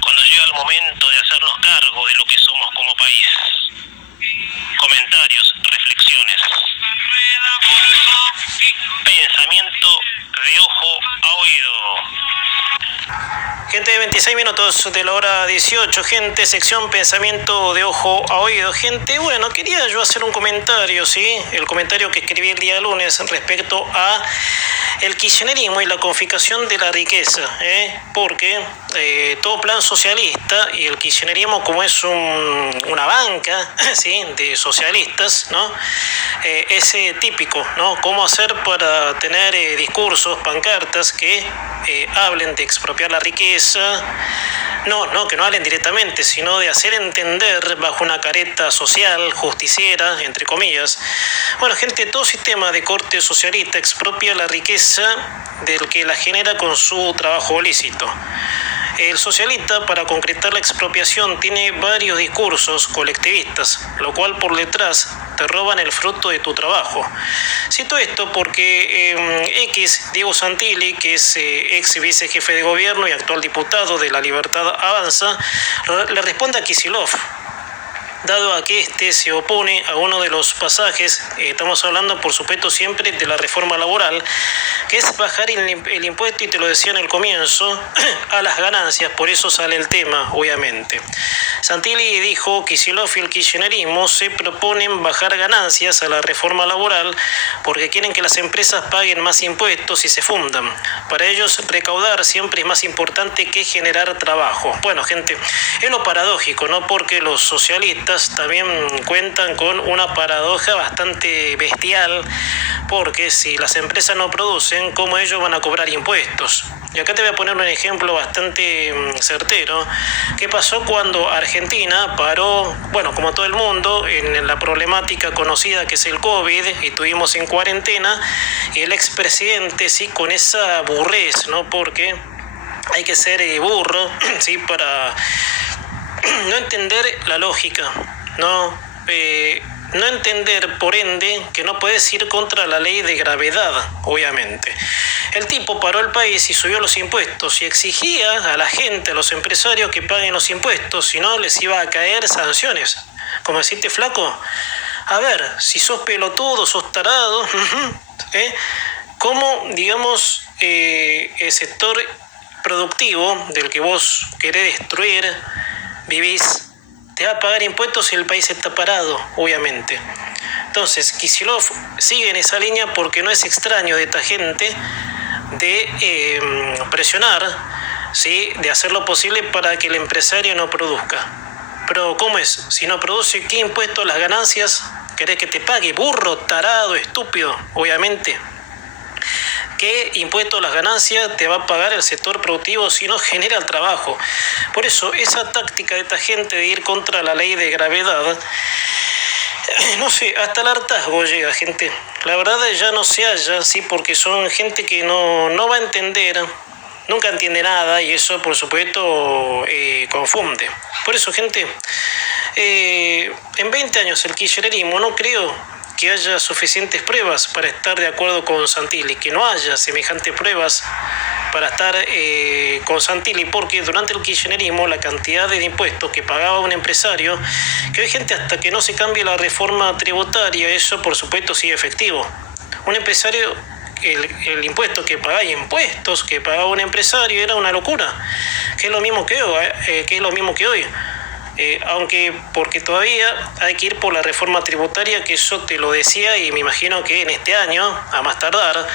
cuando llega el momento de hacernos cargo de lo que somos como país. Comentarios, reflexiones. Pensamiento de ojo a oído. Gente, de 26 minutos de la hora 18, gente, sección pensamiento de ojo a oído. Gente, bueno, quería yo hacer un comentario, ¿sí? El comentario que escribí el día lunes respecto a el kirchnerismo y la confiscación de la riqueza, porque todo plan socialista y el kirchnerismo, como es una banca, ¿sí?, de socialistas, ¿no? Es típico, ¿no? Cómo hacer para tener discursos, pancartas que hablen de expropiar la riqueza. No, que no hablen directamente, sino de hacer entender bajo una careta social, justiciera, entre comillas. Bueno, gente, todo sistema de corte socialista expropia la riqueza del que la genera con su trabajo ilícito. El socialista, para concretar la expropiación, tiene varios discursos colectivistas, lo cual por detrás te roban el fruto de tu trabajo. Cito esto porque Diego Santilli, que es ex vicejefe de gobierno y actual diputado de La Libertad Avanza, le responde a Kicillof, dado a que este se opone a uno de los pasajes, estamos hablando por supuesto siempre de la reforma laboral, que es bajar el impuesto, y te lo decía en el comienzo, a las ganancias, por eso sale el tema, obviamente. Santilli dijo que Kicillof y el kirchnerismo se proponen bajar ganancias a la reforma laboral porque quieren que las empresas paguen más impuestos y se fundan. Para ellos, recaudar siempre es más importante que generar trabajo. Bueno, gente, es lo paradójico, ¿no? Porque los socialistas también cuentan con una paradoja bastante bestial, porque si las empresas no producen, ¿cómo ellos van a cobrar impuestos? Y acá te voy a poner un ejemplo bastante certero. ¿Qué pasó cuando Argentina paró, bueno, como todo el mundo, en la problemática conocida que es el COVID, y estuvimos en cuarentena, y el expresidente, sí, con esa burrez, ¿no? Porque hay que ser burro, sí, para no entender la lógica, ¿no? No entender, por ende, que no puedes ir contra la ley de gravedad, obviamente. El tipo paró el país y subió los impuestos y exigía a la gente, a los empresarios, que paguen los impuestos, si no les iba a caer sanciones. Como decirte, flaco, a ver, si sos pelotudo, sos tarado, ¿cómo, digamos, el sector productivo del que vos querés destruir, vivís, te va a pagar impuestos si el país está parado, obviamente? Entonces, Kicillof sigue en esa línea porque no es extraño de esta gente de presionar, ¿sí?, de hacer lo posible para que el empresario no produzca. Pero ¿cómo es? Si no produce, ¿qué impuesto a las ganancias querés que te pague? Burro, tarado, estúpido, obviamente. ¿Qué impuesto a las ganancias te va a pagar el sector productivo si no genera el trabajo? Por eso, esa táctica de esta gente de ir contra la ley de gravedad, no sé, hasta el hartazgo llega, gente. La verdad ya no se halla, sí, porque son gente que no va a entender, nunca entiende nada, y eso, por supuesto, confunde. Por eso, gente, en 20 años el kirchnerismo, no creo que haya suficientes pruebas para estar de acuerdo con Santilli, que no haya semejantes pruebas para estar con Santilli, porque durante el kirchnerismo la cantidad de impuestos que pagaba un empresario, que hoy, gente, hasta que no se cambie la reforma tributaria, eso por supuesto sigue efectivo. Un empresario, el impuesto que pagaba un empresario era una locura, que es lo mismo que hoy. Aunque porque todavía hay que ir por la reforma tributaria, que eso te lo decía, y me imagino que en este año, a más tardar,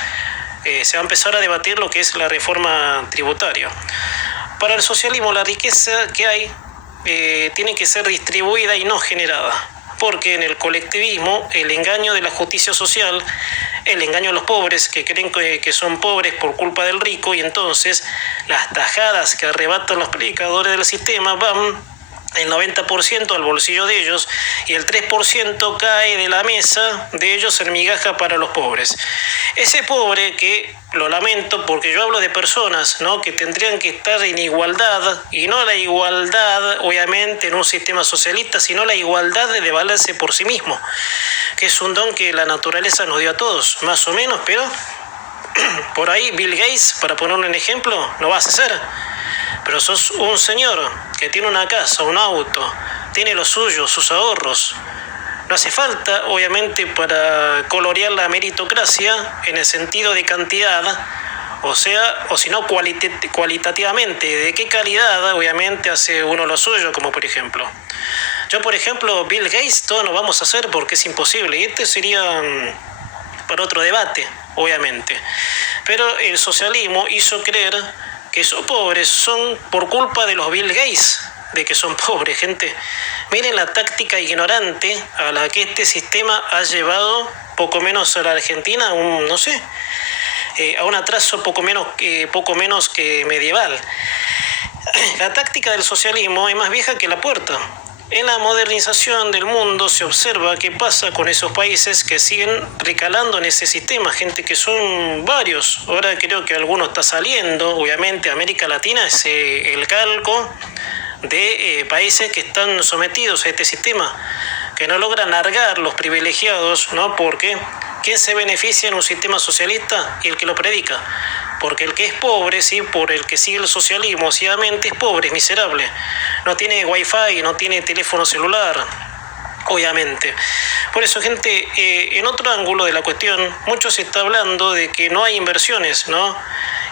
se va a empezar a debatir lo que es la reforma tributaria. Para el socialismo, la riqueza que hay tiene que ser distribuida y no generada, porque en el colectivismo el engaño de la justicia social, el engaño a los pobres que creen que son pobres por culpa del rico, y entonces las tajadas que arrebatan los predicadores del sistema van el 90% al bolsillo de ellos, y el 3% cae de la mesa de ellos en migaja para los pobres. Ese pobre, que lo lamento porque yo hablo de personas, ¿no?, que tendrían que estar en igualdad, y no la igualdad obviamente en un sistema socialista, sino la igualdad de valerse por sí mismo, que es un don que la naturaleza nos dio a todos, más o menos, pero por ahí Bill Gates, para poner un ejemplo, lo vas a hacer. pero sos un señor que tiene una casa, un auto, tiene lo suyo, sus ahorros. No hace falta, obviamente, para colorear la meritocracia en el sentido de cantidad, o si no cualitativamente, de qué calidad, obviamente, hace uno lo suyo, como por ejemplo. Yo, por ejemplo, Bill Gates, todo no vamos a hacer porque es imposible, y este sería para otro debate, obviamente. Pero el socialismo hizo creer que esos pobres son por culpa de los Bill Gates, de que son pobres, gente. Miren la táctica ignorante a la que este sistema ha llevado poco menos a la Argentina, a un atraso poco menos que medieval. La táctica del socialismo es más vieja que la puerta. En la modernización del mundo se observa qué pasa con esos países que siguen recalando en ese sistema, gente que son varios. Ahora creo que alguno está saliendo, obviamente América Latina es el calco de países que están sometidos a este sistema, que no logran largar los privilegiados, ¿no? Porque ¿quién se beneficia en un sistema socialista? Y el que lo predica. Porque el que es pobre, ¿sí? Por el que sigue el socialismo ciegamente, es pobre, es miserable. No tiene wifi, no tiene teléfono celular, obviamente. Por eso, gente, en otro ángulo de la cuestión, mucho se está hablando de que no hay inversiones, ¿no?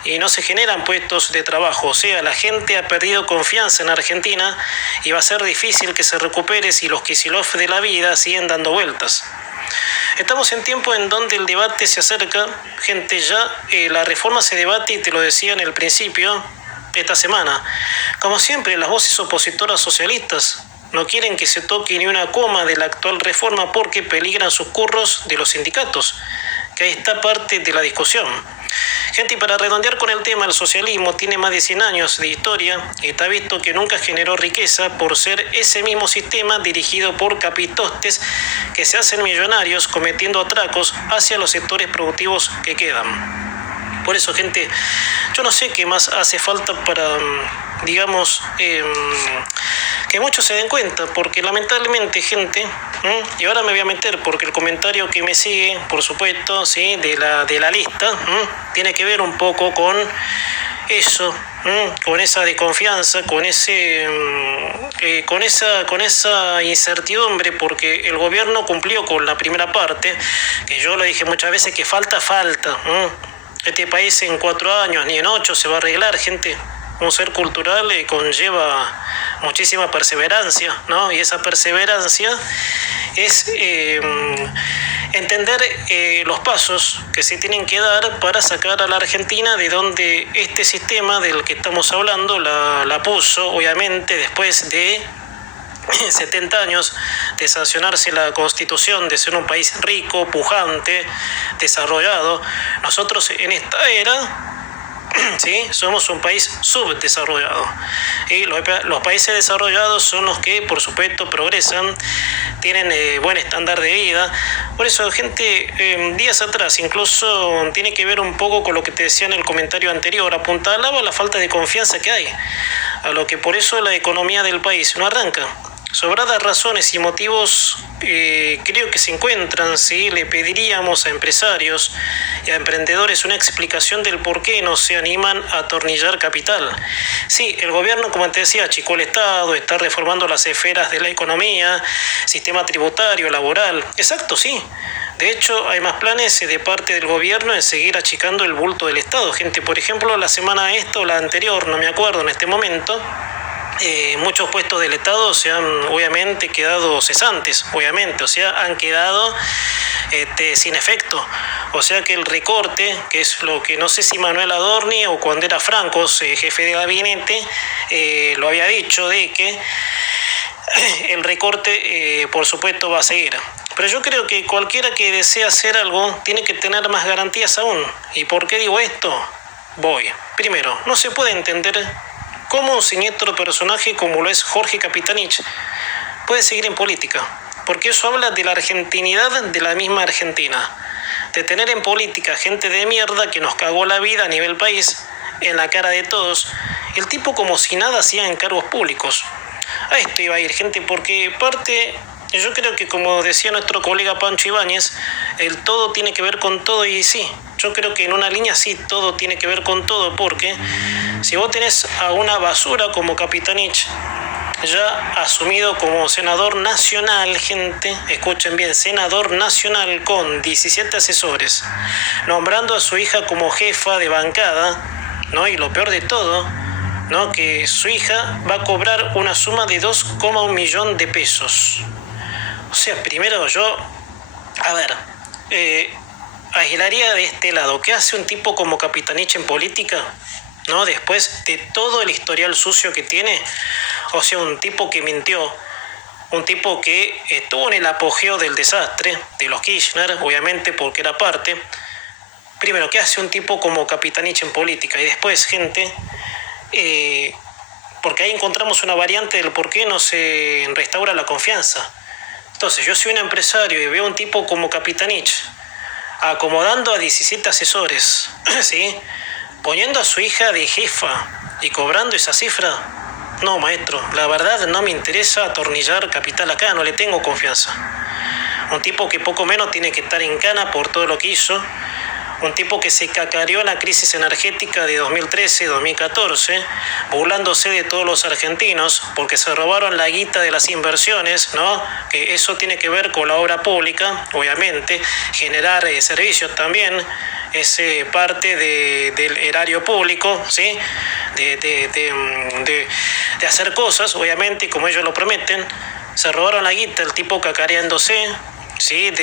Y no se generan puestos de trabajo. O sea, la gente ha perdido confianza en Argentina y va a ser difícil que se recupere si los Kicillof de la vida siguen dando vueltas. Estamos en tiempo en donde el debate se acerca, gente, ya la reforma se debate, y te lo decía en el principio, esta semana. Como siempre, las voces opositoras socialistas no quieren que se toque ni una coma de la actual reforma porque peligran sus curros de los sindicatos, que ahí está parte de la discusión. Gente, y para redondear con el tema, el socialismo tiene más de 100 años de historia y está visto que nunca generó riqueza por ser ese mismo sistema dirigido por capitostes que se hacen millonarios cometiendo atracos hacia los sectores productivos que quedan. Por eso, gente, yo no sé qué más hace falta para, que muchos se den cuenta, porque lamentablemente, gente, y ahora me voy a meter porque el comentario que me sigue, por supuesto, ¿sí? de la lista, tiene que ver un poco con eso, con esa desconfianza, con esa incertidumbre, porque el gobierno cumplió con la primera parte, que yo lo dije muchas veces, que falta. Este país en 4 años, ni en 8, se va a arreglar, gente. Un ser cultural conlleva muchísima perseverancia, ¿no? Y esa perseverancia es entender los pasos que se tienen que dar para sacar a la Argentina de donde este sistema del que estamos hablando la puso, obviamente, después de 70 años de sancionarse la Constitución, de ser un país rico, pujante, desarrollado. Nosotros en esta era, ¿sí? Somos un país subdesarrollado. Y los países desarrollados son los que, por supuesto, progresan, tienen buen estándar de vida. Por eso, gente, días atrás, incluso tiene que ver un poco con lo que te decía en el comentario anterior, apuntalaba la falta de confianza que hay, a lo que por eso la economía del país no arranca. Sobradas razones y motivos creo que se encuentran si le pediríamos a empresarios y a emprendedores una explicación del por qué no se animan a atornillar capital. Sí, el gobierno, como te decía, achicó el Estado, está reformando las esferas de la economía, sistema tributario, laboral. Exacto, sí. De hecho, hay más planes de parte del gobierno en seguir achicando el bulto del Estado. Gente, por ejemplo, la semana esta o la anterior, no me acuerdo en este momento, muchos puestos del Estado se han obviamente quedado cesantes, obviamente, o sea, han quedado sin efecto. O sea que el recorte, que es lo que no sé si Manuel Adorni o cuando era Franco, jefe de gabinete, lo había dicho, de que el recorte, por supuesto, va a seguir. Pero yo creo que cualquiera que desea hacer algo tiene que tener más garantías aún. ¿Y por qué digo esto? Primero, no se puede entender cómo un siniestro personaje como lo es Jorge Capitanich puede seguir en política, porque eso habla de la argentinidad de la misma Argentina, de tener en política gente de mierda que nos cagó la vida a nivel país, en la cara de todos, el tipo como si nada hacía en cargos públicos. A esto iba a ir, gente, porque yo creo que, como decía nuestro colega Pancho Ibáñez, el todo tiene que ver con todo, y sí, yo creo que en una línea sí todo tiene que ver con todo, porque si vos tenés a una basura como Capitanich, ya asumido como senador nacional, gente, escuchen bien, senador nacional con 17 asesores, nombrando a su hija como jefa de bancada, ¿no? Y lo peor de todo, ¿no? Que su hija va a cobrar una suma de 2,1 millón de pesos. O sea, primero yo, a ver, aislaría de este lado, ¿qué hace un tipo como Capitanich en política? ¿No? Después de todo el historial sucio que tiene, o sea, un tipo que mintió, un tipo que estuvo en el apogeo del desastre de los Kirchner, obviamente porque era parte. Primero, ¿qué hace un tipo como Capitanich en política? Y después, gente, porque ahí encontramos una variante del por qué no se restaura la confianza. Entonces, yo soy un empresario y veo un tipo como Capitanich acomodando a 17 asesores, ¿sí? Poniendo a su hija de jefa y cobrando esa cifra. No, maestro, la verdad no me interesa atornillar capital acá, no le tengo confianza. Un tipo que poco menos tiene que estar en cana por todo lo que hizo. Un tipo que se cacareó en la crisis energética de 2013-2014, burlándose de todos los argentinos, porque se robaron la guita de las inversiones, ¿no? Que eso tiene que ver con la obra pública, obviamente, generar servicios también, es parte del erario público, ¿sí? De hacer cosas, obviamente, como ellos lo prometen. Se robaron la guita, el tipo cacareándose, ¿sí?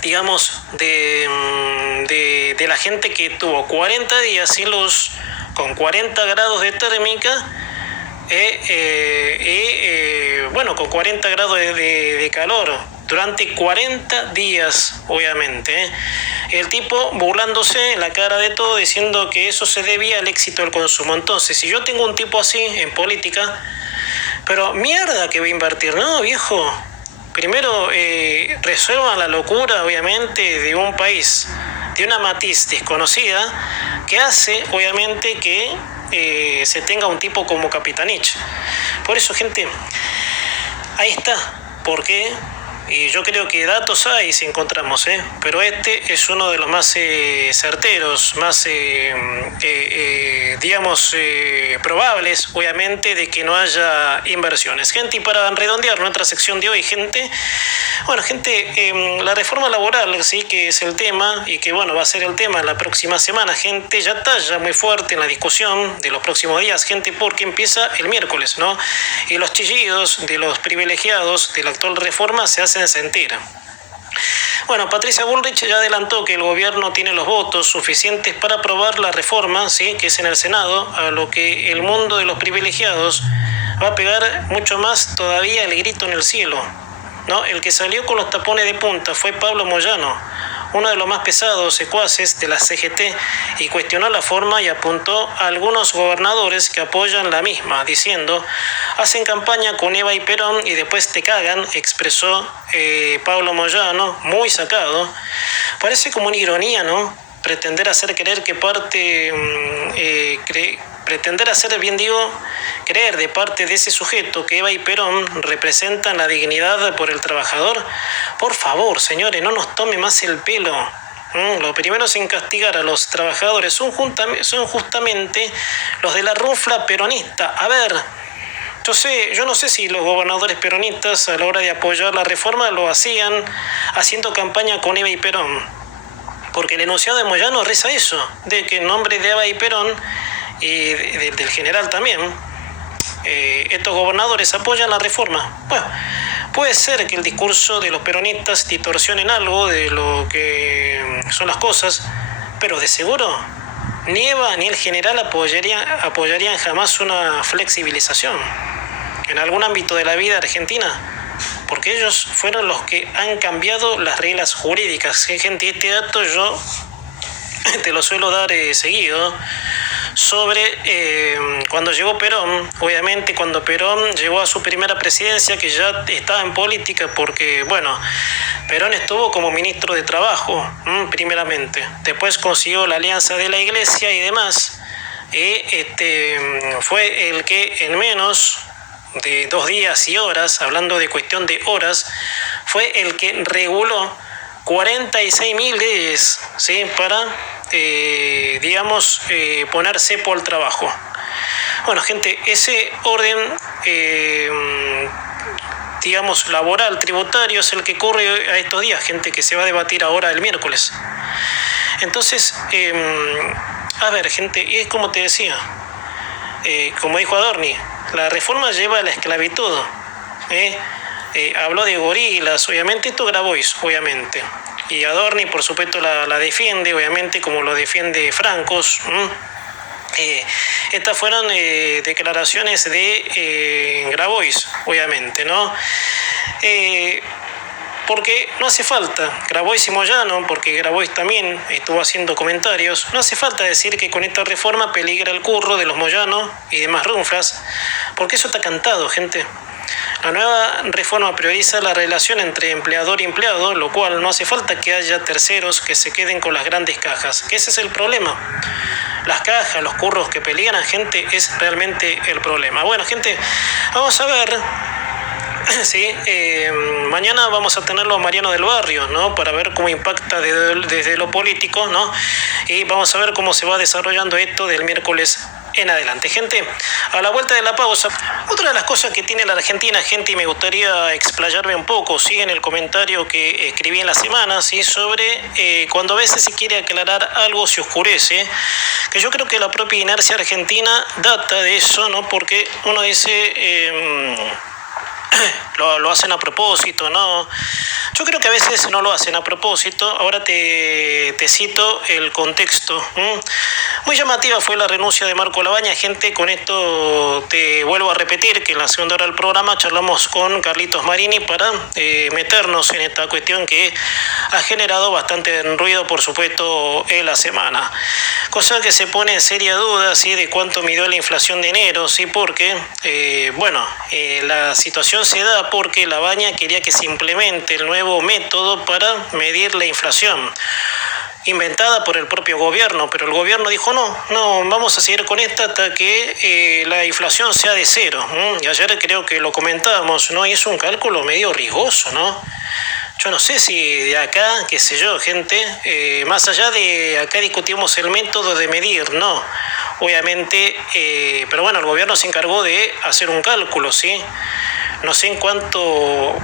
Digamos, de la gente que tuvo 40 días sin luz, con 40 grados de térmica, bueno, con 40 grados de calor, durante 40 días, obviamente. El tipo burlándose en la cara de todo, diciendo que eso se debía al éxito del consumo. Entonces, si yo tengo un tipo así en política, pero mierda que voy a invertir, ¿no, viejo? Primero, resuelvan la locura, obviamente, de un país, de una matiz desconocida, que hace, obviamente, que se tenga un tipo como Capitanich. Por eso, gente, ahí está. ¿Por qué? Y yo creo que datos hay si encontramos, pero este es uno de los más certeros, más, digamos, probables, obviamente, de que no haya inversiones. Gente, y para redondear nuestra sección de hoy, gente, bueno, gente, la reforma laboral, sí, que es el tema, y que, bueno, va a ser el tema la próxima semana, gente, ya está ya muy fuerte en la discusión de los próximos días, gente, porque empieza el miércoles, ¿no? Y los chillidos de los privilegiados de la actual reforma se hacen sentir. Bueno, Patricia Bullrich ya adelantó que el gobierno tiene los votos suficientes para aprobar la reforma, ¿sí? Que es en el Senado, a lo que el mundo de los privilegiados va a pegar mucho más todavía el grito en el cielo, ¿no? El que salió con los tapones de punta fue Pablo Moyano, uno de los más pesados secuaces de la CGT, y cuestionó la forma y apuntó a algunos gobernadores que apoyan la misma, diciendo: hacen campaña con Eva y Perón y después te cagan, expresó Pablo Moyano, muy sacado. Parece como una ironía, ¿no? Pretender hacer creer que pretender hacer, bien digo, creer de parte de ese sujeto que Eva y Perón representan la dignidad por el trabajador. Por favor, señores, no nos tome más el pelo. Lo primero en castigar a los trabajadores son justamente los de la rufla peronista. A ver, yo no sé si los gobernadores peronistas a la hora de apoyar la reforma lo hacían haciendo campaña con Eva y Perón, porque el enunciado de Moyano reza eso, de que en nombre de Eva y Perón y del general también, estos gobernadores apoyan la reforma. Bueno, puede ser que el discurso de los peronistas distorsionen algo de lo que son las cosas, pero de seguro ni Eva ni el general apoyarían jamás una flexibilización en algún ámbito de la vida argentina, porque ellos fueron los que han cambiado las reglas jurídicas. Gente, este dato yo te lo suelo dar seguido, sobre cuando llegó Perón, obviamente cuando Perón llegó a su primera presidencia, que ya estaba en política, porque, bueno, Perón estuvo como ministro de Trabajo, primeramente, después consiguió la alianza de la Iglesia y demás, y fue el que en menos de 2 días y horas, hablando de cuestión de horas, fue el que reguló 46.000 leyes, ¿sí? Para, poner cepo al trabajo. Bueno, gente, ese orden, laboral, tributario, es el que ocurre a estos días, gente, que se va a debatir ahora el miércoles. Entonces, a ver, gente, es como te decía, como dijo Adorni, la reforma lleva a la esclavitud. Habló de gorilas, obviamente, esto Grabois, obviamente. Y Adorni, por supuesto, la defiende, obviamente, como lo defiende Francos. Estas fueron declaraciones de Grabois, obviamente, ¿no? Porque no hace falta, Grabois y Moyano, porque Grabois también estuvo haciendo comentarios, no hace falta decir que con esta reforma peligra el curro de los Moyano y demás runflas, porque eso está cantado, gente. La nueva reforma prioriza la relación entre empleador y empleado, lo cual no hace falta que haya terceros que se queden con las grandes cajas, que ese es el problema. Las cajas, los curros que peligran, gente, es realmente el problema. Bueno, gente, vamos a ver. Sí, mañana vamos a tenerlo a Mariano del Barrio, ¿no? Para ver cómo impacta desde lo político, ¿no? Y vamos a ver cómo se va desarrollando esto del miércoles en adelante. Gente, a la vuelta de la pausa, otra de las cosas que tiene la Argentina, gente, y me gustaría explayarme un poco, ¿sí? En el comentario que escribí en la semana, ¿sí? Sobre cuando a veces se quiere aclarar algo se oscurece, que yo creo que la propia inercia argentina data de eso, ¿no? Porque uno dice... lo hacen a propósito, ¿no? Yo creo que a veces no lo hacen a propósito. Ahora te cito el contexto. Muy llamativa fue la renuncia de Marco Labaña. Gente, con esto te vuelvo a repetir que en la segunda hora del programa charlamos con Carlitos Marini para meternos en esta cuestión que ha generado bastante ruido, por supuesto, en la semana. Cosa que se pone en seria duda, ¿sí? De cuánto midió la inflación de enero, ¿sí? Porque, la situación se da porque Labaña quería que se implemente el nuevo método para medir la inflación, inventada por el propio gobierno, pero el gobierno dijo no, vamos a seguir con esta hasta que la inflación sea de cero. Y ayer creo que lo comentábamos, ¿no? Y es un cálculo medio riesgoso, ¿no? Yo no sé si de acá, qué sé yo, gente, más allá de acá discutimos el método de medir, no, obviamente, pero bueno, el gobierno se encargó de hacer un cálculo, ¿sí? No sé en cuánto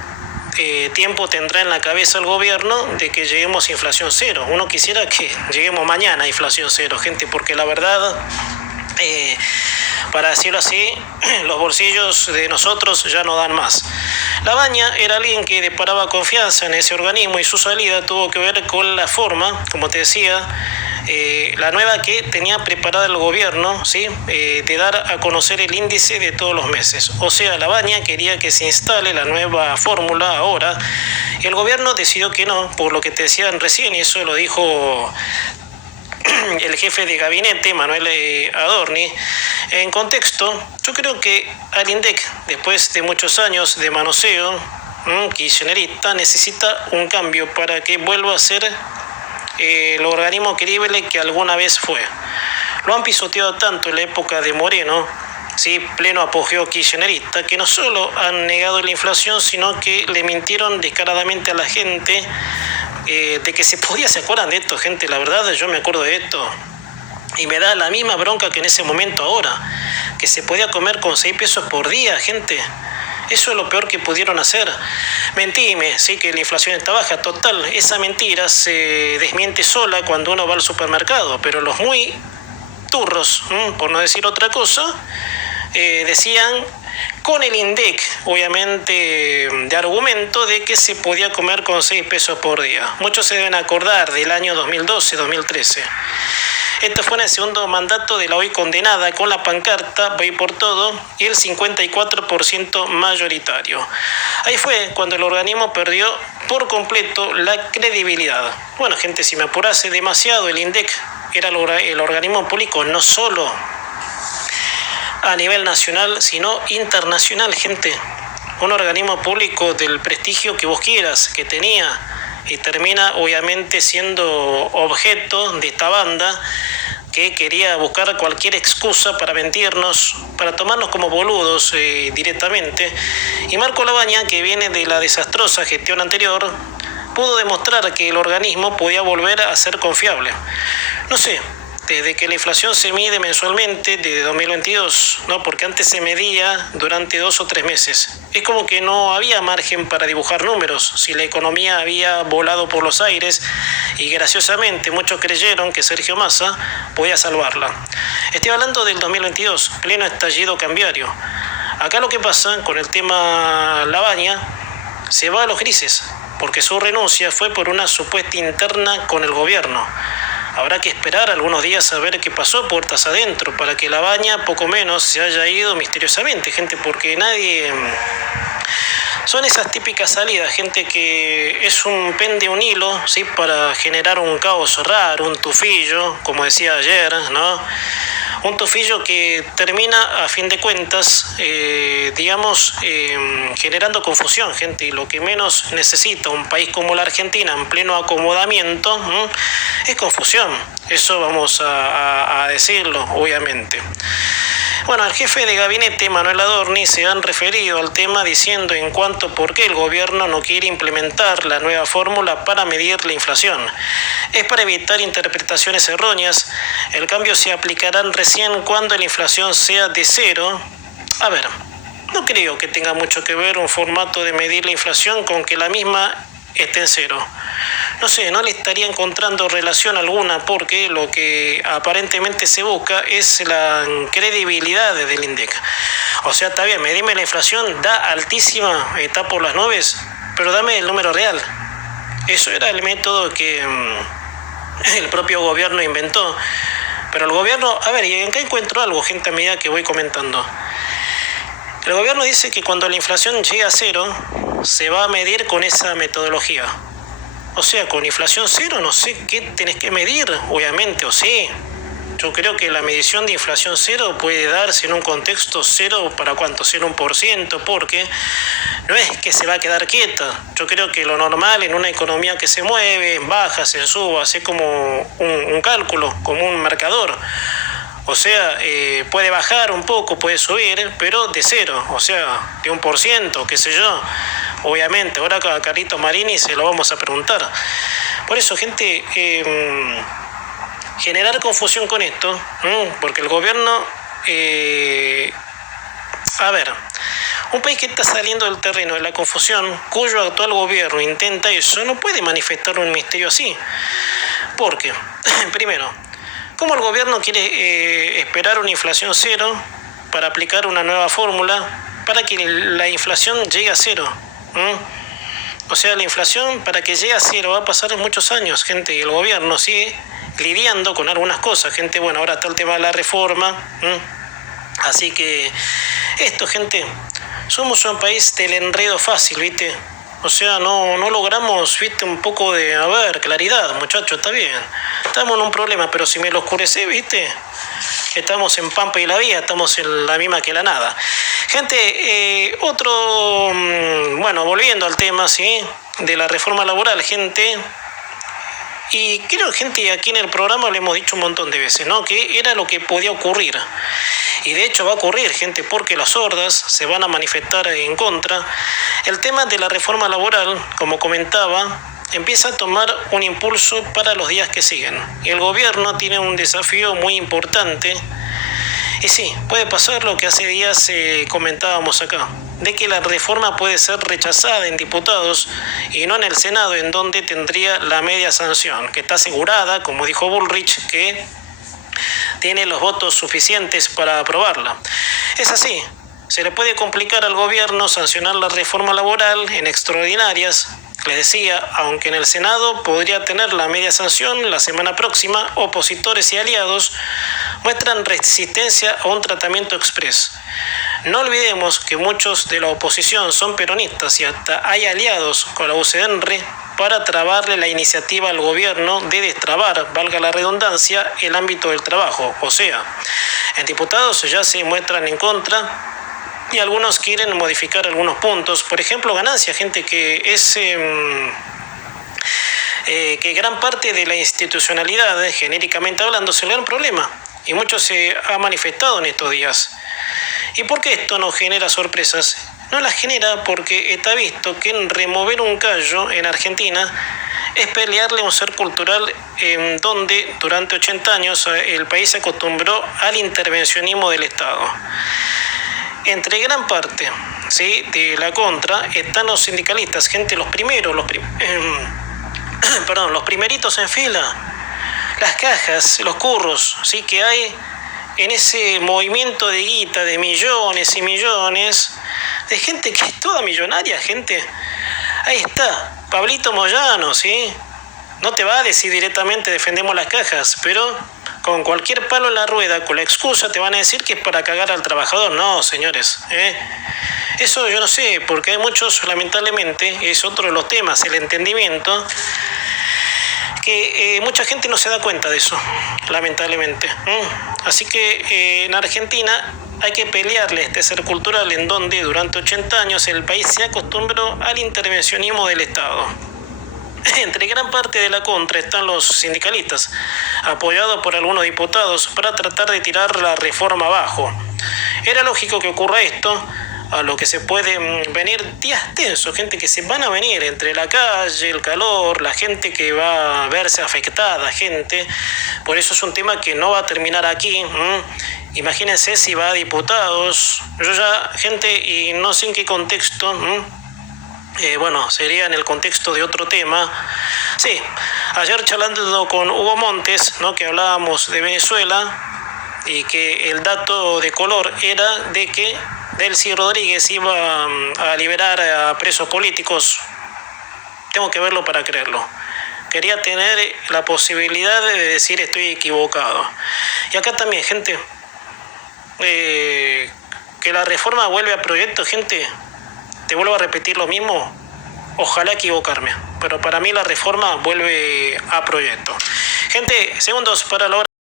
tiempo tendrá en la cabeza el gobierno de que lleguemos a inflación cero. Uno quisiera que lleguemos mañana a inflación cero, gente, porque la verdad, para decirlo así, los bolsillos de nosotros ya no dan más. Labaña era alguien que deparaba confianza en ese organismo y su salida tuvo que ver con la forma, como te decía, la nueva que tenía preparada el gobierno, ¿sí? De dar a conocer el índice de todos los meses. O sea, Labaña quería que se instale la nueva fórmula ahora. El gobierno decidió que no, por lo que te decían recién, y eso lo dijo el jefe de gabinete, Manuel Adorni. En contexto, yo creo que al INDEC, después de muchos años de manoseo kirchnerista, necesita un cambio para que vuelva a ser el organismo creíble que alguna vez fue. Lo han pisoteado tanto en la época de Moreno, ¿sí? Pleno apogeo kirchnerista, que no solo han negado la inflación, sino que le mintieron descaradamente a la gente de que se podía. ¿Se acuerdan de esto, gente? La verdad, yo me acuerdo de esto y me da la misma bronca que en ese momento ahora, que se podía comer con 6 pesos por día, gente. Eso es lo peor que pudieron hacer. Mentime, sí, que la inflación está baja. Total, esa mentira se desmiente sola cuando uno va al supermercado, pero los muy turros, por no decir otra cosa, decían con el INDEC, obviamente, de argumento de que se podía comer con 6 pesos por día. Muchos se deben acordar del año 2012-2013. Esto fue en el segundo mandato de la hoy condenada con la pancarta "Voy por todo" y el 54% mayoritario. Ahí fue cuando el organismo perdió por completo la credibilidad. Bueno, gente, si me apurase demasiado, el INDEC era el organismo público no solo a nivel nacional, sino internacional, gente. Un organismo público del prestigio que vos quieras, que tenía, y termina obviamente siendo objeto de esta banda que quería buscar cualquier excusa para mentirnos, para tomarnos como boludos directamente. Y Marco Labaña, que viene de la desastrosa gestión anterior, pudo demostrar que el organismo podía volver a ser confiable. No sé, desde que la inflación se mide mensualmente desde 2022, ¿no? Porque antes se medía durante 2 o 3 meses. Es como que no había margen para dibujar números, si la economía había volado por los aires y graciosamente muchos creyeron que Sergio Massa podía salvarla. Estoy hablando del 2022, pleno estallido cambiario. Acá lo que pasa con el tema Lavagna, se va a los grises, porque su renuncia fue por una supuesta interna con el gobierno. Habrá que esperar algunos días a ver qué pasó puertas adentro para que Lavagna poco menos se haya ido misteriosamente, gente, porque nadie... Son esas típicas salidas, gente, que es un pende un hilo, ¿sí? Para generar un caos raro, un tufillo, como decía ayer, ¿no? Un tufillo que termina, a fin de cuentas, generando confusión, gente. Y lo que menos necesita un país como la Argentina, en pleno acomodamiento, es confusión. Eso vamos a decirlo, obviamente. Bueno, el jefe de gabinete, Manuel Adorni, se han referido al tema diciendo en cuanto a por qué el gobierno no quiere implementar la nueva fórmula para medir la inflación. Es para evitar interpretaciones erróneas. El cambio se aplicará recién cuando la inflación sea de cero. A ver, no creo que tenga mucho que ver un formato de medir la inflación con que la misma esté en cero. No sé, no le estaría encontrando relación alguna porque lo que aparentemente se busca es la credibilidad del INDEC. O sea, está bien, medime la inflación, da altísima, está por las nubes, pero dame el número real. Eso era el método que el propio gobierno inventó. Pero el gobierno, a ver, y acá encuentro algo, gente, a medida que voy comentando. El gobierno dice que cuando la inflación llegue a cero, se va a medir con esa metodología. O sea, con inflación cero no sé qué tenés que medir, obviamente, o sí. Yo creo que la medición de inflación cero puede darse en un contexto cero, ¿para cuánto? 0,1%, porque no es que se va a quedar quieta. Yo creo que lo normal en una economía que se mueve, en bajas, en subas, es como un cálculo, como un marcador. O sea, puede bajar un poco, puede subir, pero de cero, o sea, de 1%, qué sé yo. Obviamente, ahora a Carlitos Marini se lo vamos a preguntar. Por eso, gente, generar confusión con esto, porque el gobierno, a ver, un país que está saliendo del terreno de la confusión, cuyo actual gobierno intenta eso, no puede manifestar un misterio así. ¿Por qué? Primero, ¿cómo el gobierno quiere esperar una inflación cero para aplicar una nueva fórmula para que la inflación llegue a cero? O sea, la inflación para que llegue a cero va a pasar en muchos años, gente, y el gobierno sigue lidiando con algunas cosas, gente. Bueno, ahora está el tema de la reforma, así que esto, gente, somos un país del enredo fácil, ¿viste? O sea, no logramos, ¿viste? Un poco de, claridad, muchachos, está bien. Estamos en un problema, pero si me lo oscurece, ¿viste? Estamos en Pampa y la Vía, estamos en la misma que la nada. Gente, bueno, volviendo al tema, ¿sí? De la reforma laboral, gente. Y creo, gente, aquí en el programa lo hemos dicho un montón de veces, ¿no? Que era lo que podía ocurrir. Y de hecho va a ocurrir, gente, porque las hordas se van a manifestar en contra. El tema de la reforma laboral, como comentaba, empieza a tomar un impulso para los días que siguen. Y el gobierno tiene un desafío muy importante. Y sí, puede pasar lo que hace días comentábamos acá, de que la reforma puede ser rechazada en diputados y no en el Senado, en donde tendría la media sanción, que está asegurada, como dijo Bullrich, que tiene los votos suficientes para aprobarla. Es así, se le puede complicar al gobierno sancionar la reforma laboral en extraordinarias. Les decía, aunque en el Senado podría tener la media sanción, la semana próxima opositores y aliados muestran resistencia a un tratamiento exprés. No olvidemos que muchos de la oposición son peronistas y hasta hay aliados con la UCR para trabarle la iniciativa al gobierno de destrabar, valga la redundancia, el ámbito del trabajo. O sea, en diputados ya se muestran en contra y algunos quieren modificar algunos puntos. Por ejemplo, ganancia, gente, que es que gran parte de la institucionalidad, genéricamente hablando, se le da un problema. Y mucho se ha manifestado en estos días. ¿Y por qué esto nos genera sorpresas? no la genera porque está visto que remover un callo en Argentina es pelearle a un ser cultural en donde durante 80 años el país se acostumbró al intervencionismo del Estado. Entre gran parte, ¿sí?, de la contra están los sindicalistas, gente, los primeritos en fila, las cajas, los curros, ¿sí?, que hay en ese movimiento de guita, de millones y millones, de gente que es toda millonaria, gente. Ahí está, Pablito Moyano, ¿sí? No te va a decir directamente defendemos las cajas, pero con cualquier palo en la rueda, con la excusa, te van a decir que es para cagar al trabajador. No, señores, eso yo no sé, porque hay muchos, lamentablemente, es otro de los temas, el entendimiento, que mucha gente no se da cuenta de eso, lamentablemente. Así que en Argentina hay que pelearle a este ser cultural en donde durante 80 años el país se acostumbró al intervencionismo del Estado. Entre gran parte de la contra están los sindicalistas, apoyados por algunos diputados para tratar de tirar la reforma abajo. Era lógico que ocurra esto, a lo que se pueden venir días tensos, gente que se van a venir entre la calle, el calor, la gente que va a verse afectada, gente. Por eso es un tema que no va a terminar aquí. Imagínense si va a diputados. Yo ya, gente, y no sé en qué contexto, sería en el contexto de otro tema. Sí, ayer charlando con Hugo Montes, ¿no?, que hablábamos de Venezuela y que el dato de color era de que Delcy Rodríguez iba a liberar a presos políticos. Tengo que verlo para creerlo. Quería tener la posibilidad de decir estoy equivocado. Y acá también, gente, que la reforma vuelve a proyecto, gente, te vuelvo a repetir lo mismo, ojalá equivocarme, pero para mí la reforma vuelve a proyecto. Gente, segundos para la hora.